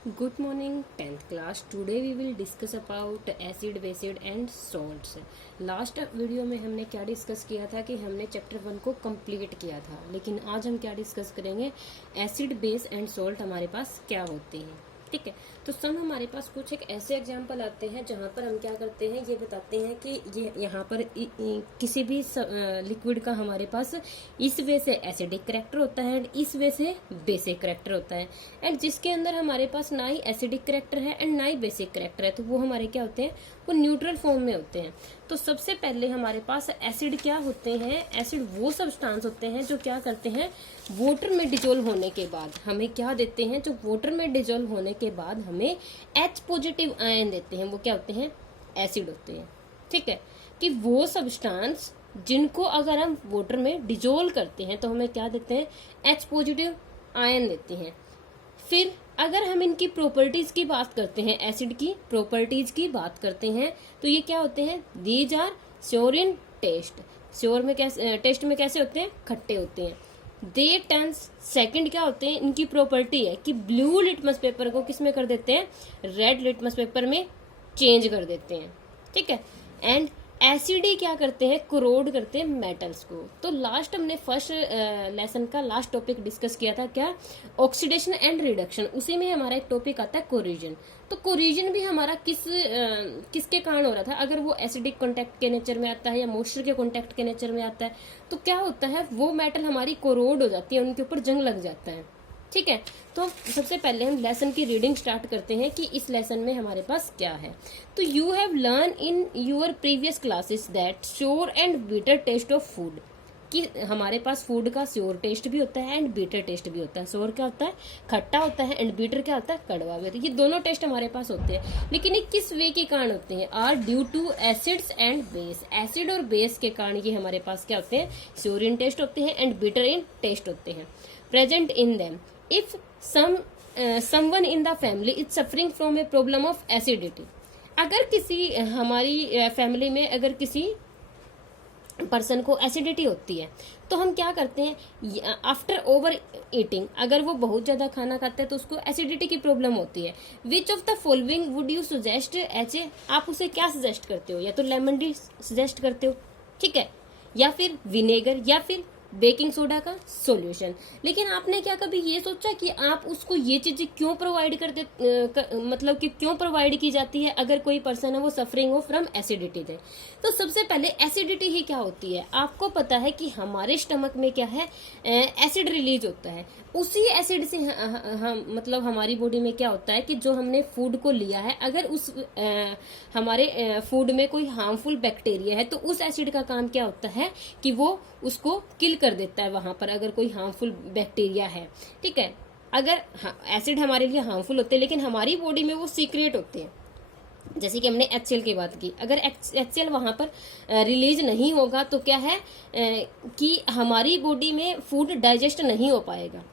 Good morning, 10th class. Today we will discuss about acid, base and salts. Last video में हमने क्या discuss किया था कि हमने चैप्टर 1 को कंप्लीट किया था, लेकिन आज हम क्या डिस्कस करेंगे, एसिड, बेस एंड सॉल्ट हमारे पास क्या होते हैं। ठीक है, तो सब हमारे पास कुछ एक ऐसे एग्जाम्पल आते हैं जहाँ पर हम क्या करते हैं, ये बताते हैं कि ये यहाँ पर किसी भी लिक्विड का हमारे पास इस वे से एसिडिक करैक्टर होता है एंड इस वे से बेसिक करैक्टर होता है, एंड जिसके अंदर हमारे पास ना ही एसिडिक करैक्टर है एंड ना ही बेसिक करैक्टर है, तो वो हमारे क्या होते हैं, वो न्यूट्रल फॉर्म में होते हैं। तो सबसे पहले हमारे पास एसिड क्या होते हैं, एसिड वो सब्सटेंस होते हैं जो क्या करते हैं, वाटर में डिजोल्व होने के बाद हमें क्या देते हैं, जो वाटर में डिजोल्व होने के बाद हमें H पॉजिटिव आयन देते हैं, वो क्या होते हैं, एसिड होते हैं। ठीक है, कि वो सब्सटेंस जिनको अगर हम वाटर में डिजोल्व करते हैं तो हमें क्या देते हैं, H पॉजिटिव आयन देते हैं। फिर अगर हम इनकी प्रॉपर्टीज की बात करते हैं, एसिड की प्रॉपर्टीज की बात करते हैं, तो ये क्या होते हैं, these are sour in taste. Sour में कैसे, टेस्ट में कैसे होते हैं, खट्टे होते हैं। दे टेंस, सेकंड क्या होते हैं, इनकी प्रॉपर्टी है कि ब्लू लिटमस पेपर को किस में कर देते हैं, रेड लिटमस पेपर में चेंज कर देते हैं। ठीक है, एंड एसिड ही क्या करते हैं, कोरोड करते हैं मेटल्स को। तो लास्ट हमने फर्स्ट लेसन का लास्ट टॉपिक डिस्कस किया था, क्या, ऑक्सीडेशन एंड रिडक्शन। उसी में हमारा एक टॉपिक आता है कोरिजन। तो कोरिजन भी हमारा किसके कारण हो रहा था, अगर वो एसिडिक कॉन्टेक्ट के नेचर में आता है या मॉइस्चर के कॉन्टेक्ट के नेचर में आता है, तो क्या होता है, वो मेटल हमारी कोरोड हो जाती है, उनके ऊपर जंग लग जाता है। ठीक है, तो सबसे पहले हम लेसन की रीडिंग स्टार्ट करते हैं कि इस लेसन में हमारे पास क्या है। तो you have learn in your previous classes that sour and bitter taste of food, कि हमारे पास फूड का श्योर टेस्ट भी होता है एंड बीटर टेस्ट भी होता है। श्योर क्या होता है, खट्टा होता है, एंड बीटर क्या होता है, कड़वा भी होता है। ये दोनों टेस्ट हमारे पास होते हैं, लेकिन ये किस वे के कारण होते हैं, are due to acids and base. Acid और बेस के कारण ये हमारे पास क्या होते हैं, श्योर इन टेस्ट होते हैं एंड बीटर इन टेस्ट होते हैं। Present in them if someone in the family is suffering from a problem of acidity, अगर किसी हमारी फैमिली में अगर किसी पर्सन को एसिडिटी होती है, तो हम क्या करते हैं, आफ्टर ओवर ईटिंग, अगर वो बहुत ज्यादा खाना खाते हैं तो उसको एसिडिटी की प्रॉब्लम होती है। Which of the following would you suggest as a, आप उसे क्या सजेस्ट करते हो, या तो लेमन टी सजेस्ट करते हो, ठीक है, या फिर विनेगर, या फिर बेकिंग सोडा का सॉल्यूशन। लेकिन आपने क्या कभी ये सोचा कि आप उसको ये चीजें क्यों प्रोवाइड मतलब कि क्यों प्रोवाइड की जाती है, अगर कोई पर्सन है वो सफरिंग हो फ्रॉम एसिडिटी से। तो सबसे पहले एसिडिटी ही क्या होती है, आपको पता है कि हमारे स्टमक में क्या है, एसिड रिलीज होता है। उसी एसिड से हम मतलब हमारी बॉडी में क्या होता है कि जो हमने फूड को लिया है, अगर उस हमारे फूड में कोई हार्मफुल बैक्टीरिया है, तो उस एसिड का काम क्या होता है कि वो उसको किल कर देता है वहां पर, अगर कोई हार्मफुल बैक्टीरिया है। ठीक है, अगर एसिड हमारे लिए हार्मफुल होते हैं, लेकिन हमारी बॉडी में वो सीक्रेट होते हैं। जैसे कि हमने HCl की बात की, अगर HCl वहां पर रिलीज नहीं होगा तो क्या है कि हमारी बॉडी में फूड डाइजेस्ट नहीं हो पाएगा।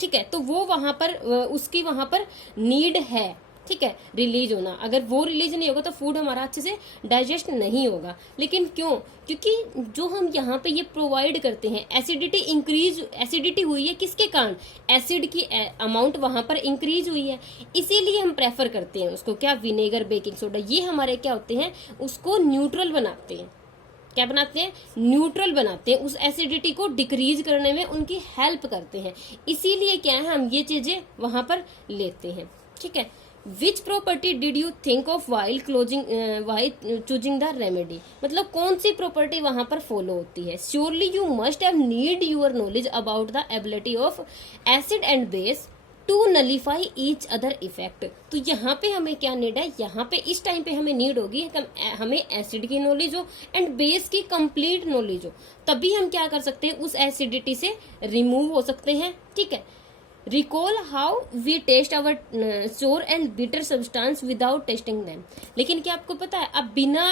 ठीक है, तो वो वहां पर उसकी वहां पर नीड है, ठीक है, रिलीज होना। अगर वो रिलीज नहीं होगा तो फूड हमारा अच्छे से डाइजेस्ट नहीं होगा। लेकिन क्यों, क्योंकि जो हम यहाँ पे ये प्रोवाइड करते हैं, एसिडिटी इंक्रीज, एसिडिटी हुई है किसके कारण, एसिड की अमाउंट वहां पर इंक्रीज हुई है, इसीलिए हम प्रेफर करते हैं उसको, क्या, विनेगर, बेकिंग सोडा, ये हमारे क्या होते हैं, उसको न्यूट्रल बनाते हैं। क्या बनाते हैं, न्यूट्रल बनाते हैं, उस एसिडिटी को डिक्रीज करने में उनकी हेल्प करते हैं। इसीलिए क्या है, हम ये चीजें वहां पर लेते हैं। ठीक है, which property did you think of while choosing the remedy, मतलब कौन सी प्रॉपर्टी वहां पर फॉलो होती है। Surely you must have need your knowledge about the ability of acid and base to nullify each other effect. तो यहाँ पे हमें क्या नीड है, यहाँ पे इस टाइम पे हमें नीड होगी, हमें एसिड की नॉलेज हो एंड बेस की कंप्लीट नॉलेज हो, तभी हम क्या कर सकते हैं, उस एसिडिटी से रिमूव हो सकते हैं। ठीक है, recall how we test our sour and bitter substance without testing them. लेकिन क्या आपको पता है, अब बिना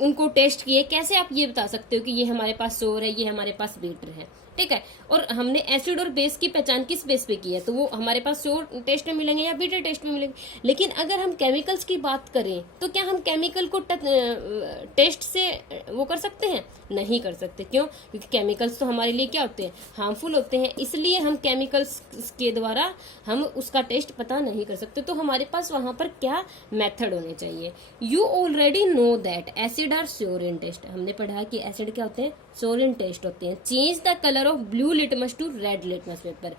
उनको टेस्ट किए कैसे आप ये बता सकते हो कि ये हमारे पास श्योर है, ये हमारे पास बिटर है। ठीक है। और हमने एसिड और बेस की पहचान किस बेस पे की है, तो वो हमारे पास श्योर टेस्ट में मिलेंगे या बीटा टेस्ट में मिलेंगे। लेकिन अगर हम केमिकल्स की बात करें तो क्या हम केमिकल को टेस्ट से वो कर सकते हैं? नहीं कर सकते। क्यों? क्योंकि केमिकल्स तो हमारे लिए क्या होते हैं, हार्मफुल होते हैं, इसलिए हम केमिकल्स के द्वारा हम उसका टेस्ट पता नहीं कर सकते। तो हमारे पास वहां पर क्या मेथड होने चाहिए। You already know that acid are sour in taste, हमने पढ़ा कि एसिड क्या होते हैं, श्योर इन टेस्ट होते हैं। Change the colour of blue litmus to red litmus paper,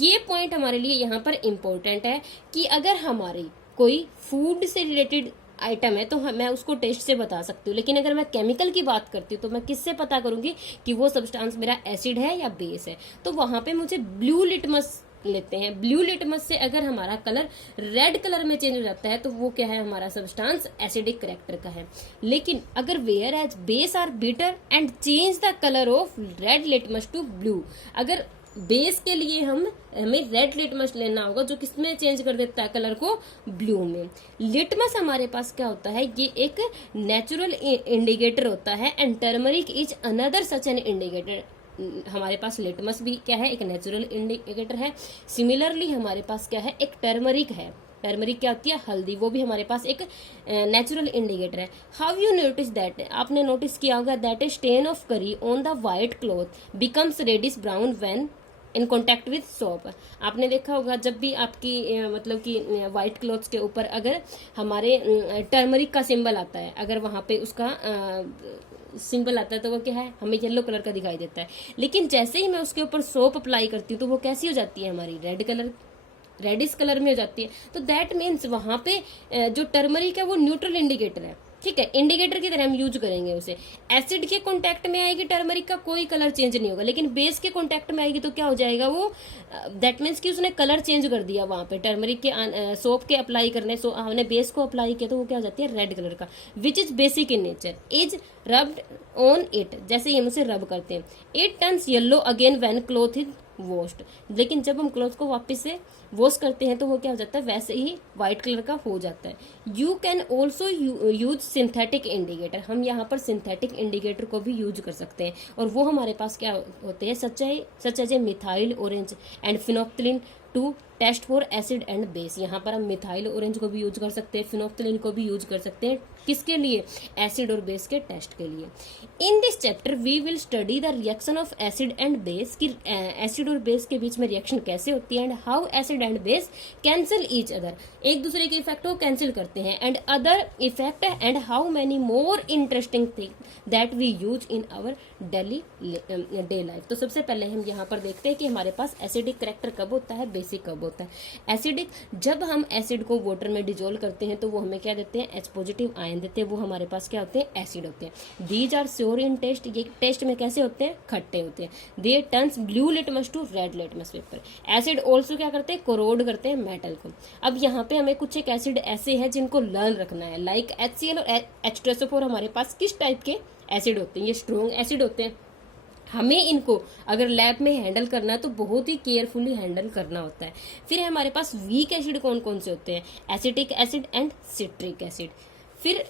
ये पॉइंट हमारे लिए यहाँ पर इंपॉर्टेंट है कि अगर हमारी कोई फूड से रिलेटेड आइटम है तो मैं उसको टेस्ट से बता सकती हूँ, लेकिन अगर मैं केमिकल की बात करती हूँ तो मैं किससे पता करूंगी कि वो सब्सटेंस मेरा एसिड है या बेस है। तो वहां पे मुझे ब्लू लिटमस लेते हैं। ब्लू लिटमस से अगर हमारा कलर रेड कलर में चेंज हो जाता है तो वो क्या है, हमारा सब्सटेंस एसिडिक कैरेक्टर का है। लेकिन अगर whereas base are bitter and change the colour of red litmus to blue, अगर बेस के लिए हमें रेड लिटमस लेना होगा जो किसमें चेंज कर देता है कलर को, ब्लू में। लिटमस हमारे पास क्या होता है, ये एक नेचुरल इंडिकेटर होता है and turmeric is another such an indicator. हमारे पास लिटमस भी क्या है, एक नेचुरल इंडिकेटर है। सिमिलरली हमारे पास क्या है, एक टर्मरिक है। टर्मरिक क्या होती है, हल्दी, वो भी हमारे पास एक नेचुरल इंडिकेटर है। हाउ यू नोटिस दैट, आपने नोटिस किया होगा that a stain of curry on the white cloth becomes reddish brown when in contact with soap. आपने देखा होगा जब भी आपकी मतलब कि व्हाइट क्लॉथ्स के ऊपर अगर हमारे टर्मरिक का सिंबल आता है, अगर वहां पे उसका सिंबल आता है तो वो क्या है, हमें येलो कलर का दिखाई देता है। लेकिन जैसे ही मैं उसके ऊपर सोप अप्लाई करती हूँ तो वो कैसी हो जाती है, हमारी रेडिश कलर में हो जाती है। तो दैट मीन्स वहां पे जो टर्मरिक है वो न्यूट्रल इंडिकेटर है, ठीक है, इंडिकेटर की तरह हम यूज करेंगे उसे। एसिड के कांटेक्ट में आएगी टर्मरिक का कोई कलर चेंज नहीं होगा, लेकिन बेस के कांटेक्ट में आएगी तो क्या हो जाएगा वो, दैट मीन्स कि उसने कलर चेंज कर दिया वहां पे। टर्मरिक के सोप के अप्लाई करने से हमने बेस को अप्लाई किया तो वो क्या हो जाती है, रेड कलर का, which is basic in nature, is rubbed on it, जैसे ही हम उसे रब करते हैं। It turns yellow again when cloth is washed, लेकिन जब हम क्लॉथ को वापस से वॉश करते हैं तो वो क्या हो जाता है, वैसे ही व्हाइट कलर का हो जाता है। You can also use synthetic indicator, हम यहाँ पर सिंथेटिक इंडिकेटर को भी यूज कर सकते हैं और वो हमारे पास क्या होते हैं, such as a methyl orange and phenolphthalein to test for acid and base. यहाँ पर हम मिथाइल ऑरेंज को भी यूज कर सकते हैं, फिनोप्थिलीन को भी यूज कर सकते हैं, किसके लिए, एसिड और बेस के टेस्ट के लिए। In this chapter we will study the reaction of acid and base, कि एसिड और बेस के बीच में रिएक्शन कैसे होती है and how acid and base cancel each other, एक दूसरे के इफेक्ट को कैंसिल करते हैं, and other effect and how many more interesting thing that we use in our daily day life. तो सबसे पहले हम यहाँ पर देखते हैं कि हमारे पास एसिडिक कैरेक्टर कब होता है, बेसिक कब होता है। एसिडिक, जब हम एसिड को वाटर में डिजोल्व करते हैं तो वो हमें क्या देते हैं, H पॉजिटिव आयन देते हैं, वो हमारे पास क्या होते हैं, एसिड होते हैं। These are sour in taste, ये टेस्ट में कैसे होते हैं, खट्टे होते हैं। They turns blue litmus to red litmus paper. Acid also क्या करते हैं, कोरोड करते हैं मेटल को। अब यहाँ पे हमें कुछ एक एसिड ऐसे हैं जिनको लर्न रखना है, लाइक HCl और H2SO4 हमारे पास किस टाइप के एसिड होते हैं, ये स्ट्रॉन्ग एसिड होते हैं। हमें इनको अगर लैब में हैंडल करना है तो बहुत ही केयरफुली हैंडल करना होता है। फिर हमारे पास वीक एसिड कौन कौन से होते हैं, acetic acid and citric acid. फिर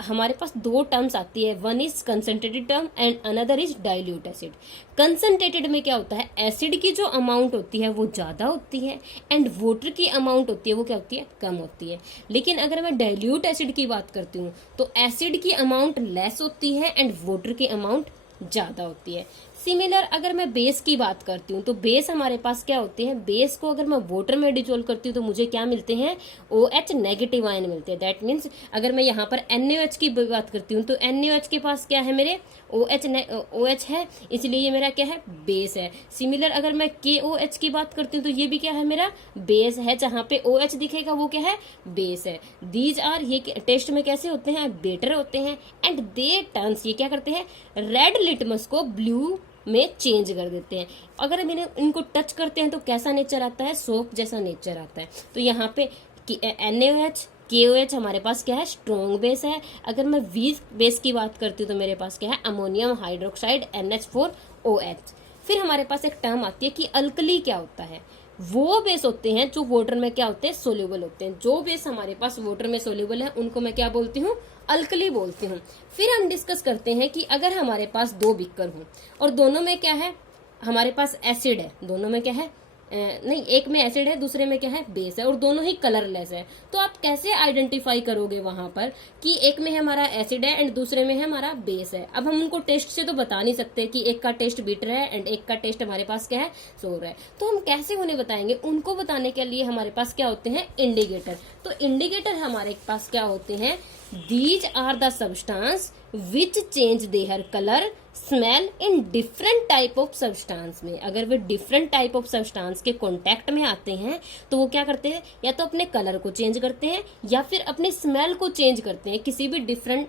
हमारे पास दो टर्म्स आती है, one is concentrated term and another is dilute acid. Concentrated में क्या होता है, एसिड की जो अमाउंट होती है वो ज्यादा होती है एंड वाटर की अमाउंट होती है वो क्या होती है, कम होती है। लेकिन अगर मैं डाइल्यूट एसिड की बात करती हूँ तो एसिड की अमाउंट लेस होती है एंड वाटर की अमाउंट ज्यादा होती है। सिमिलर अगर मैं बेस की बात करती हूँ तो बेस हमारे पास क्या होते हैं, बेस को अगर मैं वाटर में डिजोल्व करती हूँ तो मुझे क्या मिलते हैं, OH नेगेटिव आयन मिलते हैं। दैट मीन्स अगर मैं यहाँ पर NaOH की बात करती हूँ तो NaOH के पास क्या है, मेरे OH है, इसलिए ये मेरा क्या है, बेस है। सिमिलर अगर मैं KOH की बात करती हूँ तो ये भी क्या है, मेरा बेस है, जहाँ पे OH दिखेगा वो क्या है, बेस है। दीज आर, ये टेस्ट में कैसे होते हैं, बेटर होते हैं एंड दे टर्न्स, ये क्या करते हैं, रेड लिटमस को ब्लू में चेंज कर देते हैं। अगर हम इनको टच करते हैं तो कैसा नेचर आता है, सोप जैसा नेचर आता है। तो यहाँ पे NaOH KOH हमारे पास क्या है, स्ट्रॉन्ग बेस है। अगर मैं वीक बेस की बात करती हूँ तो मेरे पास क्या है, अमोनियम हाइड्रोक्साइड NH4OH। फिर हमारे पास एक टर्म आती है कि अल्कली क्या होता है, वो बेस होते हैं जो वाटर में क्या होते हैं, सोल्यूबल होते हैं। जो बेस हमारे पास वाटर में सोल्यूबल है उनको मैं क्या बोलती हूँ, अल्कली बोलती हूँ। फिर हम डिस्कस करते हैं कि अगर हमारे पास दो बीकर हों और दोनों में क्या है, हमारे पास एसिड है, दोनों में क्या है, नहीं, एक में एसिड है, दूसरे में क्या है, बेस है, और दोनों ही कलरलेस है। तो आप कैसे आइडेंटिफाई करोगे वहां पर कि एक में हमारा एसिड है एंड दूसरे में है हमारा बेस है। अब हम उनको टेस्ट से तो बता नहीं सकते कि एक का टेस्ट बिटर है एंड एक का टेस्ट हमारे पास क्या है, सोर है। तो हम कैसे उन्हें बताएंगे? उनको बताने के लिए हमारे पास क्या होते हैं, इंडिकेटर। तो इंडिकेटर हमारे पास क्या होते हैं, these are the substance which change their colour smell in different type of substance में। अगर वे डिफरेंट टाइप ऑफ सब्सटेंस के कांटेक्ट में आते हैं तो वो क्या करते हैं, या तो अपने कलर को चेंज करते हैं या फिर अपने स्मेल को चेंज करते हैं, किसी भी डिफरेंट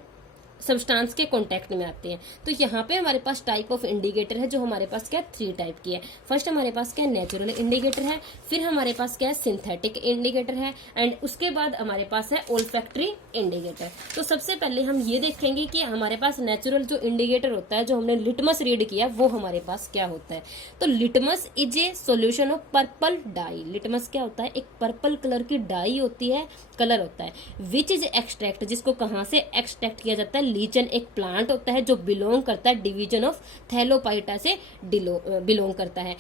सब्सटेंस के कांटेक्ट में आते हैं। तो यहाँ पे हमारे पास टाइप ऑफ इंडिकेटर है जो हमारे पास क्या 3 टाइप की है। फर्स्ट हमारे पास क्या नेचुरल इंडिकेटर है, फिर हमारे पास क्या है सिंथेटिक इंडिकेटर है, एंड उसके बाद हमारे पास है ओल्फैक्टरी इंडिकेटर। तो सबसे पहले हम ये देखेंगे कि हमारे पास नेचुरल जो इंडिकेटर होता है, जो हमने लिटमस रीड किया, वो हमारे पास क्या होता है। तो litmus is a solution of purple dye. Litmus क्या होता है, एक पर्पल कलर की डाई होती है, कलर होता है, विच इज एक्सट्रैक्ट, जिसको कहाँ से एक्सट्रैक्ट किया जाता है, लीचन एक प्लांट होता है जो बिलोंग करता है डिवीजन ऑफ थैलोपाइटा से बिलोंग करता है।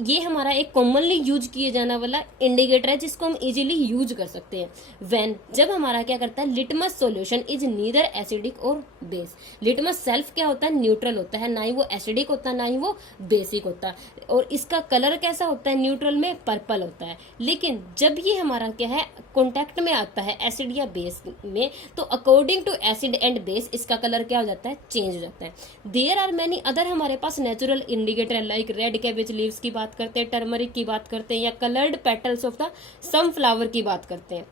ये हमारा एक कॉमनली यूज किए जाने वाला इंडिकेटर है जिसको हम इजीली यूज कर सकते हैं। व्हेन, जब हमारा क्या करता है, litmus solution is neither acidic और बेस। लिटमस सेल्फ क्या होता है, न्यूट्रल होता है, ना ही वो एसिडिक होता है ना ही वो बेसिक होता है, और इसका कलर कैसा होता है, न्यूट्रल में पर्पल होता है। लेकिन जब ये हमारा क्या है कॉन्टेक्ट में आता है एसिड या बेस में, तो according to acid and base इसका कलर क्या हो जाता है, चेंज हो जाता है। देयर आर मेनी अदर हमारे पास natural indicator, like red cabbage leaves की बात करते हैं, टर्मरिक की बात करते हैं, या coloured petals of the sunflower की बात करते हैं,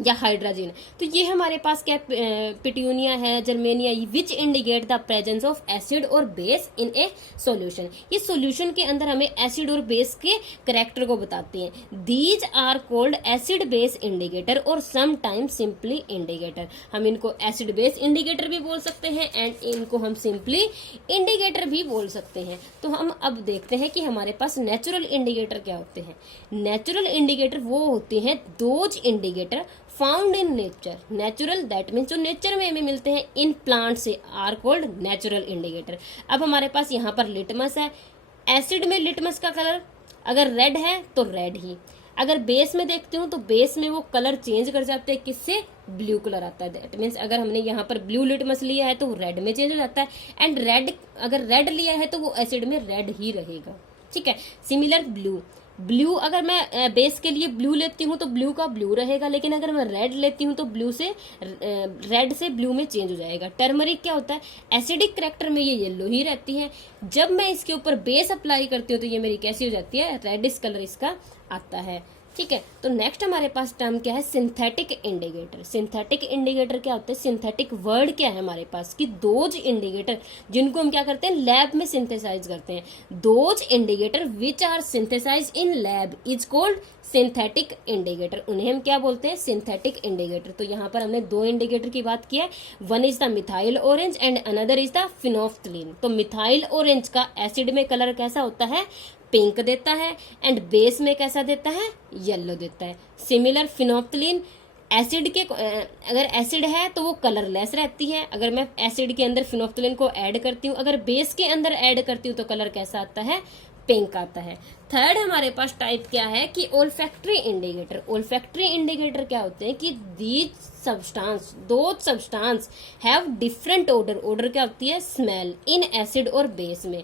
या हाइड्रोजन। तो ये हमारे पास क्या पिट्यूनिया है, Germania, which indicate the presence of acid और बेस इन ए सॉल्यूशन। ये सॉल्यूशन के अंदर हमें एसिड और बेस के कैरेक्टर को बताते हैं। These are called acid base indicator और सम टाइम सिंपली इंडिकेटर। हम इनको एसिड बेस इंडिकेटर भी बोल सकते हैं एंड इनको हम सिंपली इंडिकेटर भी बोल सकते हैं। तो हम अब देखते हैं कि हमारे पास नेचुरल इंडिकेटर क्या होते हैं। नेचुरल इंडिकेटर वो होते हैं those indicator found in nature. Natural that means जो नेचर में हमें मिलते हैं इन प्लांट से, आर कॉल्ड नेचुरल इंडिकेटर। अब हमारे पास यहाँ पर लिटमस है, एसिड में लिटमस का कलर अगर रेड है तो रेड ही, अगर बेस में देखती हूँ तो बेस में वो कलर चेंज कर जाते हैं, किससे, ब्लू कलर आता है। दैट मीन्स अगर हमने यहाँ पर ब्लू लिटमस लिया है तो वो रेड में चेंज हो जाता है, एंड रेड अगर रेड लिया है तो वो एसिड में रेड ही रहेगा, ठीक है। सिमिलर ब्लू अगर मैं बेस के लिए ब्लू लेती हूँ तो ब्लू का ब्लू रहेगा, लेकिन अगर मैं रेड लेती हूँ तो ब्लू से रेड से ब्लू में चेंज हो जाएगा। टर्मरिक क्या होता है, एसिडिक करेक्टर में ये येलो ही रहती है, जब मैं इसके ऊपर बेस अप्लाई करती हूँ तो ये मेरी कैसी हो जाती है, रेडिश कलर इसका आता है, ठीक है। तो नेक्स्ट हमारे पास टर्म क्या है, सिंथेटिक इंडिकेटर। सिंथेटिक इंडिकेटर क्या होता है, सिंथेटिक वर्ड क्या है हमारे पास कि दोज इंडिकेटर जिनको हम क्या करते हैं, लैब में सिंथेसाइज करते हैं। Those indicator which are synthesise in lab is called synthetic indicator. उन्हें हम क्या बोलते हैं, सिंथेटिक इंडिकेटर। तो यहाँ पर हमने 2 इंडिकेटर की बात की है, one is the methyl orange and another is the phenolphthalein. तो मिथाइल ऑरेंज का एसिड में कलर कैसा होता है, पिंक देता है, एंड बेस में कैसा देता है, येलो देता है। सिमिलर फिनोफ्थलीन एसिड के अगर एसिड है तो वो कलरलेस रहती है, अगर मैं एसिड के अंदर फिनोफ्थलीन को ऐड करती हूँ, अगर बेस के अंदर ऐड करती हूँ तो कलर कैसा आता है, पिंक आता है। थर्ड हमारे पास टाइप क्या है कि ओल्फैक्टरी इंडिकेटर। ओल्फैक्टरी इंडिकेटर क्या होते हैं कि दीज सब्सटेंस, दो substance have different order. Order क्या होती है, स्मेल इन एसिड और बेस में।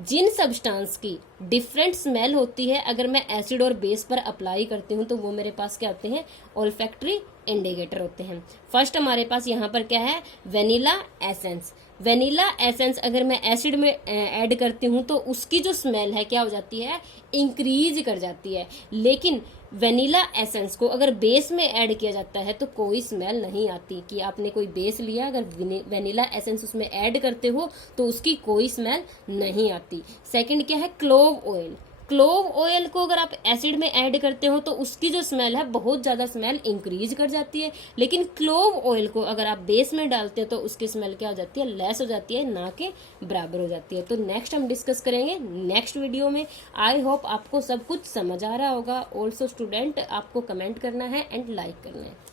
जिन सब्सटेंस की डिफरेंट स्मेल होती है, अगर मैं एसिड और बेस पर अप्लाई करती हूँ तो वो मेरे पास क्या होते हैं, ओल्फैक्टरी इंडिकेटर होते हैं। फर्स्ट हमारे पास यहाँ पर क्या है, वेनिला एसेंस। वेनिला एसेंस अगर मैं एसिड में ऐड करती हूँ तो उसकी जो स्मेल है क्या हो जाती है, इंक्रीज कर जाती है। लेकिन वेनिला एसेंस को अगर बेस में ऐड किया जाता है तो कोई स्मेल नहीं आती। कि आपने कोई बेस लिया, अगर वेनिला एसेंस उसमें ऐड करते हो तो उसकी कोई स्मेल नहीं आती। सेकंड क्या है, क्लोव ऑयल। क्लोव ऑयल को अगर आप एसिड में ऐड करते हो तो उसकी जो स्मेल है बहुत ज्यादा स्मेल इंक्रीज कर जाती है, लेकिन क्लोव ऑयल को अगर आप बेस में डालते हो तो उसकी स्मेल क्या हो जाती है, लेस हो जाती है, ना कि बराबर हो जाती है। तो नेक्स्ट हम डिस्कस करेंगे नेक्स्ट वीडियो में। आई होप आपको सब कुछ समझ आ रहा होगा। ऑल्सो स्टूडेंट, आपको कमेंट करना है एंड लाइक करना है।